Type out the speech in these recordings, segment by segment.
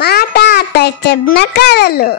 మా తాత చెప్పిన కథలు.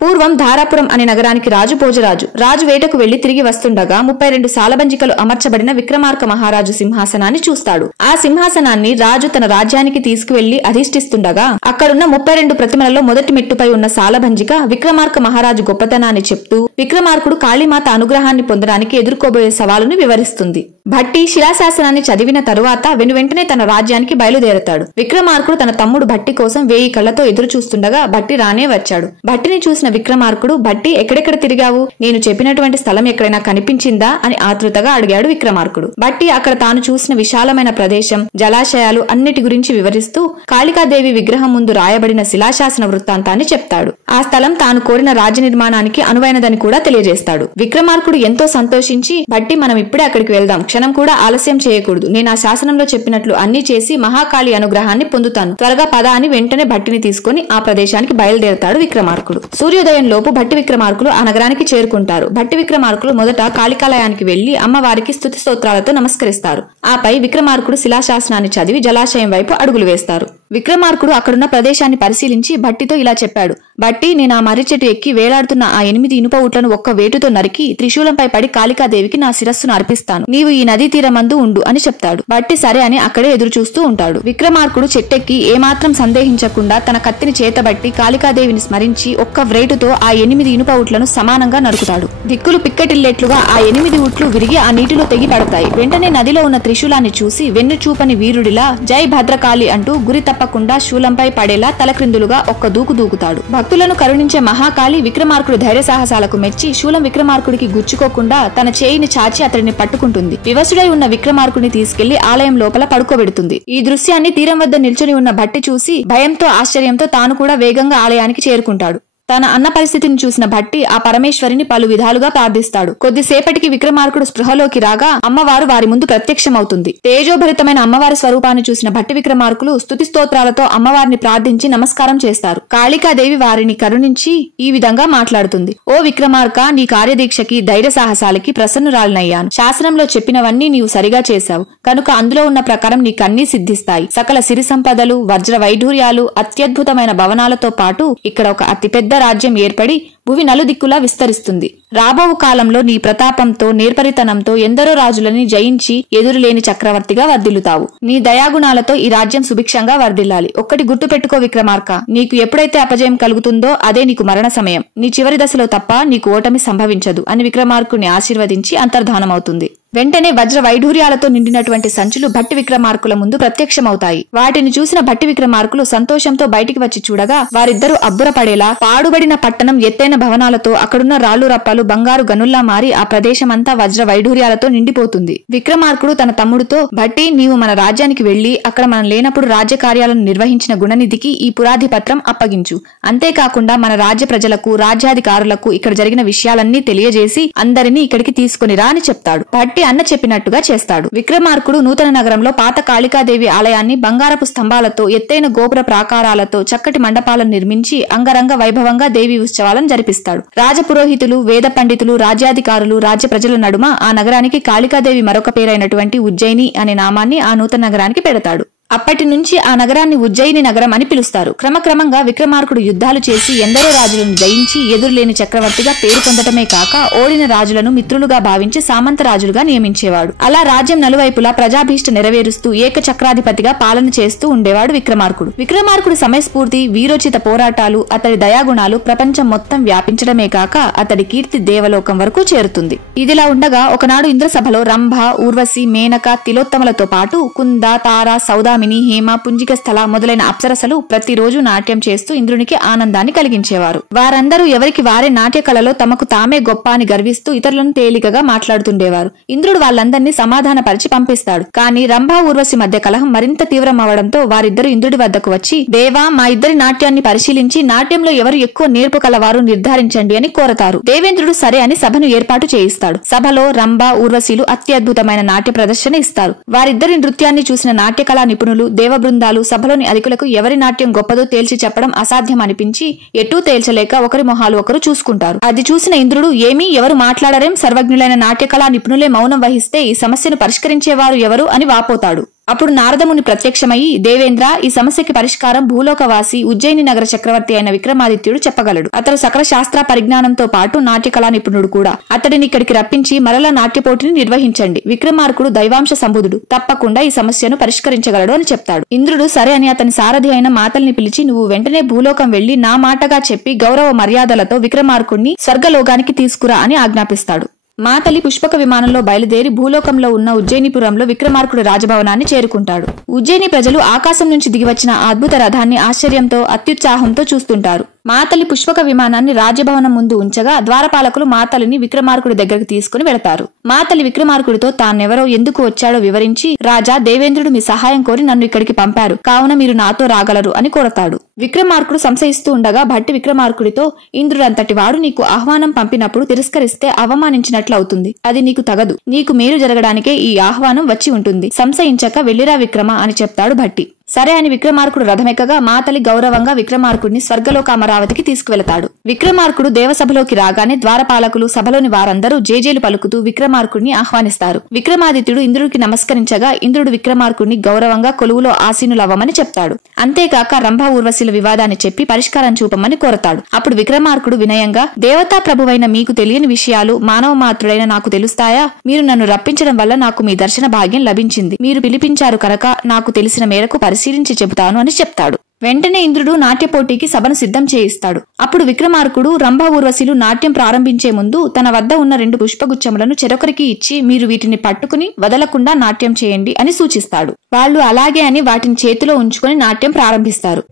పూర్వం ధారాపురం అనే నగరానికి రాజు భోజరాజు. రాజు వేటకు వెళ్లి తిరిగి వస్తుండగా 32 సాలబంజికలు అమర్చబడిన విక్రమార్క మహారాజు సింహాసనాన్ని చూస్తాడు. ఆ సింహాసనాన్ని రాజు తన రాజ్యానికి తీసుకువెళ్లి అధిష్ఠిస్తుండగా అక్కడున్న 32 ప్రతిమలలో మొదటి మెట్టుపై ఉన్న సాలబంజిక విక్రమార్క మహారాజు గొప్పతనాన్ని చెప్తూ విక్రమార్కుడు కాళీమాత అనుగ్రహాన్ని పొందడానికి ఎదుర్కోబోయే సవాలును వివరిస్తుంది. భట్టి శిలాశాసనాన్ని చదివిన తరువాత వెనువెంటనే తన రాజ్యానికి బయలుదేరతాడు. విక్రమార్కుడు తన తమ్ముడు భట్టి కోసం 1000 కళ్లతో ఎదురు చూస్తుండగా భట్టి రానే వచ్చాడు. భట్టిని చూసిన విక్రమార్కుడు, భట్టి ఎక్కడెక్కడ తిరిగావు? నేను చెప్పినటువంటి స్థలం ఎక్కడైనా కనిపించిందా అని ఆతృతగా అడిగాడు విక్రమార్కుడు. భట్టి అక్కడ తాను చూసిన విశాలమైన ప్రదేశం, జలాశయాలు అన్నిటి గురించి వివరిస్తూ కాళికాదేవి విగ్రహం ముందు రాయబడిన శిలాశాసన వృత్తాంతాన్ని చెప్తాడు. ఆ స్థలం తాను కోరిన రాజ్య నిర్మాణానికి అనువైనదని కూడా తెలియజేస్తాడు. విక్రమార్కుడు ఎంతో సంతోషించి, భట్టి మనం ఇప్పుడే అక్కడికి వెళ్దాం, క్షణం కూడా ఆలస్యం చేయకూడదు. నేను ఆ శాసనంలో చెప్పినట్లు అన్ని చేసి మహాకాళి అనుగ్రహాన్ని పొందుతాను, త్వరగా పద అని వెంటనే భట్టిని తీసుకుని ఆ ప్రదేశానికి బయలుదేరతాడు విక్రమార్కుడు. సూర్యోదయం లోపు భట్టి విక్రమార్కులు ఆ నగరానికి చేరుకుంటారు. భట్టి విక్రమార్కులు మొదట కాళికాలయానికి వెళ్లి అమ్మవారికి స్తుతి స్తోత్రాలతో నమస్కరిస్తారు. ఆపై విక్రమార్కుడు శిలాశాసనాన్ని చదివి జలాశయం వైపు అడుగులు వేస్తారు. విక్రమార్కుడు అక్కడున్న ప్రదేశాన్ని పరిశీలించి భట్టితో ఇలా చెప్పాడు. భట్టి, నేను ఆ మర్రి చెట్టు ఎక్కి వేలాడుతున్న ఆ 8 ఇనుప ఉట్లను ఒక్క వేటుతో నరికి త్రిశూలంపై పడి కాళికాదేవికి నా శిరస్సును అర్పిస్తాను. నీవు ఈ నదీ తీరమందు ఉండు అని చెప్తాడు. భట్టి సరే అని అక్కడే ఎదురు చూస్తూ ఉంటాడు. విక్రమార్కుడు చెట్టెక్కి ఏమాత్రం సందేహించకుండా తన కత్తిని చేతబట్టి కాళికాదేవిని స్మరించి ఒక్క వ్రేటుతో ఆ 8 ఇనుప ఉట్లను సమానంగా నరుకుతాడు. దిక్కులు పిక్కటిల్లేట్లుగా ఆ 8 ఉట్లు విరిగి ఆ నీటిలో తెగి పడతాయి. వెంటనే నదిలో ఉన్న త్రిశూలాన్ని చూసి వెన్ను చూపని వీరుడిలా జై భద్రకాళి అంటూ గురి తప్పకుండా శూలంపై పడేలా తలక్రిందులుగా ఒక్క దూకు దూకుతాడు. భక్తులను కరుణించే మహాకాళి విక్రమార్కుడు ధైర్య సాహసాలకు మెచ్చి శూలం విక్రమార్కుడికి గుచ్చుకోకుండా తన చేయిని చాచి అతడిని పట్టుకుంటుంది. వివసుడై ఉన్న విక్రమార్కుడిని తీసుకెళ్లి ఆలయం లోపల పడుకోబెడుతుంది. ఈ దృశ్యాన్ని తీరం వద్ద నిల్చొని ఉన్న భట్టి చూసి భయంతో ఆశ్చర్యంతో తాను కూడా వేగంగా ఆలయానికి చేరుకుంటాడు. తన అన్న పరిస్థితిని చూసిన భట్టి ఆ పరమేశ్వరిని పలు విధాలుగా ప్రార్థిస్తాడు. కొద్దిసేపటికి విక్రమార్కుడు స్పృహలోకి రాగా అమ్మవారు వారి ముందు ప్రత్యక్షమవుతుంది. తేజోభరితమైన అమ్మవారి స్వరూపాన్ని చూసిన భట్టి విక్రమార్కులు స్తుతి స్తోత్రాలతో అమ్మవారిని ప్రార్థించి నమస్కారం చేస్తారు. కాళికాదేవి వారిని కరుణించి ఈ విధంగా మాట్లాడుతుంది. ఓ విక్రమార్క, నీ కార్యదీక్షకి ధైర్య సాహసాలకి ప్రసన్నురాలనయ్యాను. శాసనంలో చెప్పినవన్నీ నీవు సరిగా చేశావు కనుక అందులో ఉన్న ప్రకారం నీకన్నీ సిద్ధిస్తాయి. సకల సిరి సంపదలు, వజ్ర వైఢూర్యాలు, అత్యద్భుతమైన భవనాలతో పాటు ఇక్కడ ఒక అతిపెద్ద రాజ్యం ఏర్పడి భువి నలుదిక్కులా విస్తరిస్తుంది. రాబోవు కాలంలో నీ ప్రతాపంతో నేర్పరితనంతో ఎందరో రాజులని జయించి ఎదురులేని చక్రవర్తిగా వర్ధిల్లుతావు. నీ దయాగుణాలతో ఈ రాజ్యం సుభిక్షంగా వర్ధిల్లాలి. ఒక్కటి గుర్తు పెట్టుకో విక్రమార్క, నీకు ఎప్పుడైతే అపజయం కలుగుతుందో అదే నీకు మరణ సమయం. నీ చివరి దశలో తప్ప నీకు ఓటమి సంభవించదు అని విక్రమార్కుడిని ఆశీర్వదించి అంతర్ధానమవుతుంది. వెంటనే వజ్ర వైఢూర్యాలతో నిండినటువంటి సంచులు భట్టి విక్రమార్కుల ముందు ప్రత్యక్షమవుతాయి. వాటిని చూసిన భట్టి విక్రమార్కులు సంతోషంతో బయటికి వచ్చి చూడగా వారిద్దరూ అబ్బురపడేలా పాడుబడిన పట్టణం, ఎత్తైన భవనాలతో, అక్కడున్న రాళ్లు రప్పాలు బంగారు గనుల్లా మారి ఆ ప్రదేశమంతా వజ్ర వైఢూర్యాలతో నిండిపోతుంది. విక్రమార్కుడు తన తమ్ముడితో, భట్టి నీవు మన రాజ్యానికి వెళ్లి అక్కడ మనం లేనప్పుడు రాజ్య కార్యాలను నిర్వహించిన గుణనిధికి ఈ పురాధిపత్రం అప్పగించు. అంతేకాకుండా మన రాజ్య ప్రజలకు, రాజ్యాధికారులకు ఇక్కడ జరిగిన విషయాలన్నీ తెలియజేసి అందరినీ ఇక్కడికి తీసుకునిరా అని చెప్తాడు. భట్టి అన్న చెప్పినట్టుగా చేస్తాడు. విక్రమార్కుడు నూతన నగరంలో పాత కాళికాదేవి ఆలయాన్ని బంగారపు స్తంభాలతో, ఎత్తైన గోపుర ప్రాకారాలతో, చక్కటి మండపాలను నిర్మించి అంగరంగ వైభవంగా దేవి ఉత్సవాలను జరిపిస్తాడు. రాజపురోహితులు, వేద పండితులు, రాజ్యాధికారులు, రాజ్య ప్రజల నడుమ ఆ నగరానికి కాళికాదేవి మరొక పేరైనటువంటి ఉజ్జయిని అనే నామాన్ని ఆ నూతన నగరానికి పెడతాడు. అప్పటి నుంచి ఆ నగరాన్ని ఉజ్జయిని నగరం అని పిలుస్తారు. క్రమక్రమంగా విక్రమార్కుడు యుద్ధాలు చేసి ఎందరో రాజులను జయించి ఎదురులేని చక్రవర్తిగా పేరు పొందటమే కాక ఓడిన రాజులను మిత్రులుగా భావించి సామంత రాజులుగా నియమించేవాడు. అలా రాజ్యం నలువైపులా ప్రజాభీష్ట నెరవేరుస్తూ ఏకచక్రాధిపతిగా పాలన చేస్తూ ఉండేవాడు విక్రమార్కుడు. విక్రమార్కుడి సమయస్ఫూర్తి, వీరోచిత పోరాటాలు, అతడి దయాగుణాలు ప్రపంచం మొత్తం వ్యాపించడమే కాక అతడి కీర్తి దేవలోకం వరకు చేరుతుంది. ఇదిలా ఉండగా ఒకనాడు ఇంద్రసభలో రంభ, ఊర్వశి, మేనక, తిలోత్తమలతో పాటు కుంద, తార, సౌదామిని, హేమ, పుంజిక స్థల మొదలైన అప్సరసలు ప్రతిరోజు నాట్యం చేస్తూ ఇంద్రునికి ఆనందాన్ని కలిగించేవారు. వారందరూ ఎవరికి వారే నాట్య కళలో తమకు తామే గొప్ప అని గర్విస్తూ ఇతరులను తేలికగా మాట్లాడుతుండేవారు. ఇంద్రుడు వాళ్ళందరినీ సమాధానపరిచి పంపిస్తాడు. కానీ రంభ, ఊర్వశి మధ్య కలహం మరింత తీవ్రం అవడంతో వారిద్దరూ ఇంద్రుడి వద్దకు వచ్చి, దేవా, మా ఇద్దరి నాట్యాన్ని పరిశీలించి నాట్యంలో ఎవరు ఎక్కువ నేర్పు కలవారు నిర్ధారించండి అని కోరతారు. దేవేంద్రుడు సరే అని సభను ఏర్పాటు చేయిస్తాడు. సభలో రంభ, ఊర్వశీలు అత్యద్భుతమైన నాట్య ప్రదర్శన ఇస్తారు. వారిద్దరి నృత్యాన్ని చూసిన నాట్య కళా నిపుణులు, దేవ బృందాలు, సభలోని అధికులకు ఎవరి నాట్యం గొప్పదో తేల్చి చెప్పడం అసాధ్యం అనిపించి ఎటూ తేల్చలేక ఒకరి మొహాలు ఒకరు చూసుకుంటారు. అది చూసిన ఇంద్రుడు, ఏమీ ఎవరు మాట్లాడరేం, సర్వజ్ఞులైన నాట్య కళా నిపుణులే మౌనం వహిస్తే ఈ సమస్యను పరిష్కరించేవారు ఎవరు అని వాపోతాడు. అప్పుడు నారదముని ప్రత్యక్షమయ్యి, దేవేంద్ర, ఈ సమస్యకి పరిష్కారం భూలోకవాసి ఉజ్జయిని నగర చక్రవర్తి అయిన విక్రమాదిత్యుడు చెప్పగలడు. అతడు సకల శాస్త్ర పరిజ్ఞానంతో పాటు నాట్య కళా నిపుణుడు కూడా. అతడిని ఇక్కడికి రప్పించి మరలా నాట్య పోటీని నిర్వహించండి. విక్రమార్కుడు దైవాంశ సంబుధుడు, తప్పకుండా ఈ సమస్యను పరిష్కరించగలడు అని చెప్తాడు. ఇంద్రుడు సరే అని అతని సారథి అయిన మాతల్ని పిలిచి, నువ్వు వెంటనే భూలోకం వెళ్లి నా మాటగా చెప్పి గౌరవ మర్యాదలతో విక్రమార్కుడిని స్వర్గలోకానికి తీసుకురా అని ఆజ్ఞాపిస్తాడు. మాతలి పుష్పక విమానంలో బయలుదేరి భూలోకంలో ఉన్న ఉజ్జయినిపురంలో విక్రమార్కుడి రాజభవనాన్ని చేరుకుంటాడు. ఉజ్జయిని ప్రజలు ఆకాశం నుంచి దిగివచ్చిన ఆ అద్భుత రథాన్ని ఆశ్చర్యంతో అత్యుత్సాహంతో చూస్తుంటారు. మాతలి పుష్పక విమానాన్ని రాజభవనం ముందు ఉంచగా ద్వారపాలకులు మాతలిని విక్రమార్కుడి దగ్గరకు తీసుకుని వెళతారు. మాతలి విక్రమార్కుడితో తానెవరో ఎందుకు వచ్చాడో వివరించి, రాజా, దేవేంద్రుడు మీ సహాయం కోరి నన్ను ఇక్కడికి పంపారు, కావున మీరు నాతో రాగలరు అని కోరతాడు. విక్రమార్కుడు సంశయిస్తూ ఉండగా భట్టి విక్రమార్కుడితో, ఇంద్రుడంతటి వాడు నీకు ఆహ్వానం పంపినప్పుడు తిరస్కరిస్తే అవమానించినట్లవుతుంది. అది నీకు తగదు. నీకు మేలు జరగడానికే ఈ ఆహ్వానం వచ్చి ఉంటుంది. సంశయించక వెళ్ళిరా విక్రమ అని చెప్తాడు భట్టి. సరే అని విక్రమార్కుడు రథమెక్కగా మాతలి గౌరవంగా విక్రమార్కుడిని స్వర్గలోక అమరావతికి తీసుకువెళతాడు. విక్రమార్కుడు దేవసభలోకి రాగానే ద్వారపాలకులు, సభలోని వారందరూ జేజేలు పలుకుతూ విక్రమార్కుడిని ఆహ్వానిస్తారు. విక్రమాదిత్యుడు ఇంద్రుడికి నమస్కరించగా ఇంద్రుడు విక్రమార్కుడిని గౌరవంగా కొలువులో ఆసీనులవ్వమని చెప్తాడు. అంతేకాక రంభ ఊర్వశీల వివాదాన్ని చెప్పి పరిష్కారం చూపమని కోరతాడు. అప్పుడు విక్రమార్కుడు వినయంగా, దేవతా ప్రభువైన మీకు తెలియని విషయాలు మానవ మాత్రుడైన నాకు తెలుస్తాయా? మీరు నన్ను రప్పించడం వల్ల నాకు మీ దర్శన భాగ్యం లభించింది. మీరు పిలిపించారు కనుక నాకు తెలిసిన మేరకు పరిశీలించి చెబుతాను అని చెప్తాడు. వెంటనే ఇంద్రుడు నాట్య పోటీకి సభను సిద్ధం చేయిస్తాడు. అప్పుడు విక్రమార్కుడు రంభ ఊర్వశీలు నాట్యం ప్రారంభించే ముందు తన వద్ద ఉన్న 2 పుష్పగుచ్చములను చెరొకరికి ఇచ్చి, మీరు వీటిని పట్టుకుని వదలకుండా నాట్యం చేయండి అని సూచిస్తాడు. వాళ్ళు అలాగే అని వాటిని చేతిలో ఉంచుకుని నాట్యం ప్రారంభిస్తారు.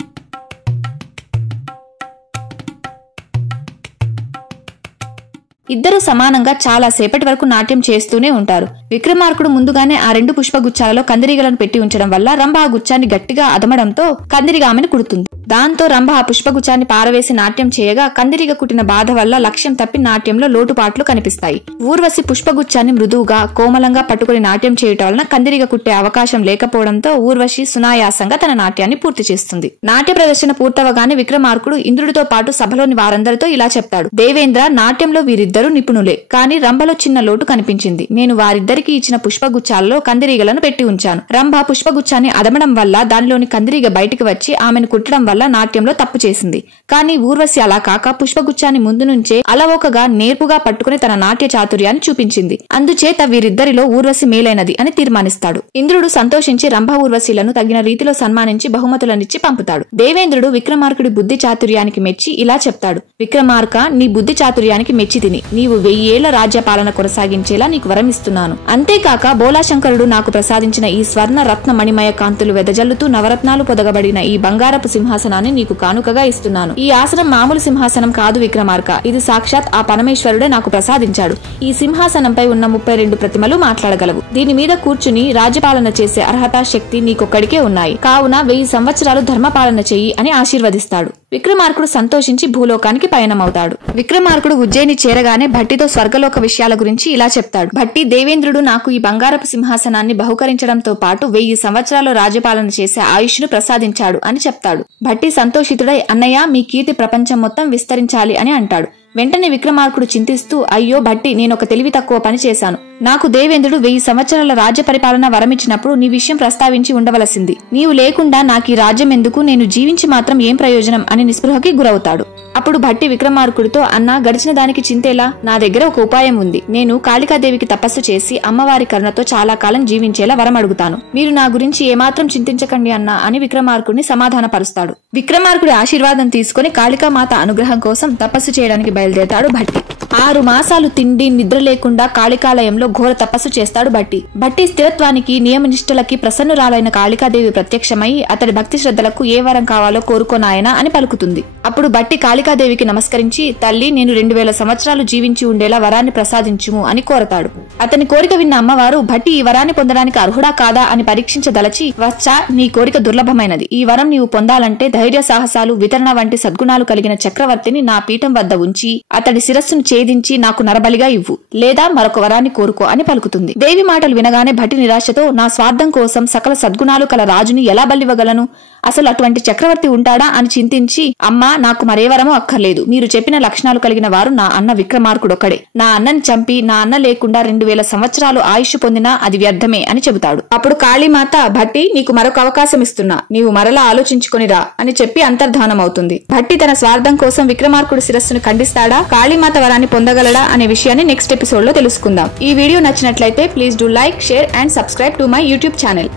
ఇద్దరు సమానంగా చాలా సేపటి వరకు నాట్యం చేస్తూనే ఉంటారు. విక్రమార్కుడు ముందుగానే ఆ 2 పుష్పగుచ్చాలలో కందిరీగలను పెట్టి ఉంచడం వల్ల రంభ ఆ గుచ్చాన్ని గట్టిగా అదమడంతో కందిరీగ ఆమెను కుడుతుంది. దాంతో రంభ ఆ పుష్పగుచ్చాన్ని పారవేసి నాట్యం చేయగా కందిరీగ కుట్టిన బాధ వల్ల లక్ష్యం తప్పి నాట్యంలో లోటుపాట్లు కనిపిస్తాయి. ఊర్వశి పుష్పగుచ్చాన్ని మృదువుగా కోమలంగా పట్టుకుని నాట్యం చేయటం వలన కందిరీగ కుట్టే అవకాశం లేకపోవడంతో ఊర్వశి సునాయాసంగా తన నాట్యాన్ని పూర్తి చేస్తుంది. నాట్య ప్రదర్శన పూర్తవగానే విక్రమార్కుడు ఇంద్రుడితో పాటు సభలోని వారందరితో ఇలా చెప్తాడు. దేవేంద్ర, నాట్యంలో వీరిద్దరూ నిపుణులే, కానీ రంభలో చిన్న లోటు కనిపించింది. నేను వారిద్దరికీ ఇచ్చిన పుష్పగుచ్చాలలో కందిరీగలను పెట్టి ఉంచాను. రంభ పుష్పగుచ్చాన్ని అదమడం వల్ల దానిలోని కందిరీగ బయటికి వచ్చి ఆమెను కుట్టడం వల్ల నాట్యంలో తప్పు చేసింది. కానీ ఊర్వశి అలా కాక పుష్పగుచ్చాన్ని ముందు నుంచే అలవోకగా నేర్పుగా పట్టుకుని తన నాట్య చాతుర్యాన్ని చూపించింది. అందుచేత వీరిద్దరిలో ఊర్వశి మేలైనది అని తీర్మానిస్తాడు. ఇంద్రుడు సంతోషించి రంభ ఊర్వశీలను తగిన రీతిలో సన్మానించి బహుమతులనిచ్చి పంపుతాడు. దేవేంద్రుడు విక్రమార్కుడి బుద్ధి చాతుర్యానికి మెచ్చి ఇలా చెప్తాడు. విక్రమార్క, నీ బుద్ధి చాతుర్యానికి మెచ్చి తిని నీవు 1000 ఏళ్ల రాజ్యపాలన కొనసాగించేలా నీకు వరమిస్తున్నాను. అంతేకాక బోలాశంకరుడు నాకు ప్రసాదించిన ఈ స్వర్ణ రత్న మణిమయ కాంతులు వెదజల్లుతూ నవరత్నాలు పొదగబడిన ఈ బంగారపు సింహాసనాన్ని నీకు కానుకగా ఇస్తున్నాను. ఈ ఆసనం మామూలు సింహాసనం కాదు విక్రమార్క, ఇది సాక్షాత్ ఆ పరమేశ్వరుడే నాకు ప్రసాదించాడు. ఈ సింహాసనంపై ఉన్న 32 ప్రతిమలు మాట్లాడగలవు. దీని మీద కూర్చుని రాజ్యపాలన చేసే అర్హత, శక్తి నీకొక్కడికే ఉన్నాయి. కావున 1000 సంవత్సరాలు ధర్మపాలన చెయ్యి అని ఆశీర్వదిస్తాడు. విక్రమార్కుడు సంతోషించి భూలోకానికి పయనమవుతాడు. విక్రమార్కుడు ఉజ్జయిని చేరగానే భట్టితో స్వర్గలోక విషయాల గురించి ఇలా చెప్తాడు. భట్టి, దేవేంద్రుడు నాకు ఈ బంగారపు సింహాసనాన్ని బహుకరించడంతో పాటు 1000 సంవత్సరాలు రాజ్యపాలన చేసే ఆయుష్ను ప్రసాదించాడు అని చెప్తాడు. భట్టి సంతోషితుడై, అన్నయ్య, మీ కీర్తి ప్రపంచం మొత్తం విస్తరించాలి అని అంటాడు. వెంటనే విక్రమార్కుడు చింతిస్తూ, అయ్యో భట్టి, నేనొక తెలివి తక్కువ పని చేశాను. నాకు దేవేంద్రుడు 1000 సంవత్సరాల రాజ్య పరిపాలన వరమిచ్చినప్పుడు నీ విషయం ప్రస్తావించి ఉండవలసింది. నీవు లేకుండా నాకు ఈ రాజ్యం ఎందుకు, నేను జీవించి మాత్రం ఏం ప్రయోజనం అని నిస్పృహకి గురవుతాడు. అప్పుడు భట్టి విక్రమార్కుడితో, అన్నా, గడిచిన దానికి చింతేలా, నా దగ్గర ఒక ఉపాయం ఉంది. నేను కాళికాదేవికి తపస్సు చేసి అమ్మవారి కరుణతో చాలా కాలం జీవించేలా వరం అడుగుతాను. మీరు నా గురించి ఏమాత్రం చింతించకండి అన్నా అని విక్రమార్కుడిని సమాధానపరుస్తాడు. విక్రమార్కుడి ఆశీర్వాదం తీసుకుని కాళికామాత అనుగ్రహం కోసం తపస్సు చేయడానికి బయలుదేరతాడు భట్టి. 6 మాసాలు తిండి నిద్ర లేకుండా కాళికాలయంలో ఘోర తపస్సు చేస్తాడు భట్టి. భట్టి స్థిరత్వానికి, నియమనిష్టలకి ప్రసన్నురాలైన కాళికాదేవి ప్రత్యక్షమై అతడి భక్తి శ్రద్ధలకు ఏ వరం కావాలో కోరుకోనాయనా అని పలుకుతుంది. అప్పుడు భట్టి కాళికాదేవికి నమస్కరించి, తల్లి, నేను 2000 సంవత్సరాలు జీవించి ఉండేలా వరాన్ని ప్రసాదించుము అని కోరతాడు. అతని కోరిక విన్న అమ్మవారు, భట్టి ఈ వరాన్ని పొందడానికి అర్హుడా కాదా అని పరీక్షించదలచి, వచ్చా, నీ కోరిక దుర్లభమైనది. ఈ వరం నీవు పొందాలంటే ధైర్య సాహసాలు, వితరణ వంటి సద్గుణాలు కలిగిన చక్రవర్తిని నా పీఠం వద్ద ఉంచి అతడి శిరస్సును ఛేదించి నాకు నరబలిగా ఇవ్వు, లేదా మరొక వరాన్ని కోరుకో అని పలుకుతుంది. దేవి మాటలు వినగానే భట్టి నిరాశతో, నా స్వార్థం కోసం సకల సద్గుణాలు కల రాజుని ఎలా బలివ్వగలను? అసలు అటువంటి చక్రవర్తి ఉంటాడా అని చింతించి, అమ్మా, నాకు మరే వరమో అక్కర్లేదు. మీరు చెప్పిన లక్షణాలు కలిగిన వారు నా అన్న విక్రమార్కుడొక్కడే. నా అన్నని చంపి నా అన్న లేకుండా 2000 సంవత్సరాలు ఆయుష్ పొందినా అది వ్యర్థమే అని చెబుతాడు. అప్పుడు కాళీమాత, భట్టి నీకు మరొక అవకాశం ఇస్తున్నా, నీవు మరలా ఆలోచించుకొని రా అని చెప్పి అంతర్ధానమవుతుంది. భట్టి తన స్వార్థం కోసం విక్రమార్కుడి శిరస్సును ఖండిస్తాడా, కాళీమాత వరాన్ని పొందగలడా అనే విషయాన్ని నెక్స్ట్ ఎపిసోడ్ లో తెలుసుకుందాం. ఈ వీడియో నచ్చినట్లయితే please do like, share and subscribe to my YouTube channel.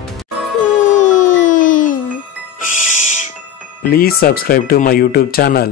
Please subscribe to my YouTube channel.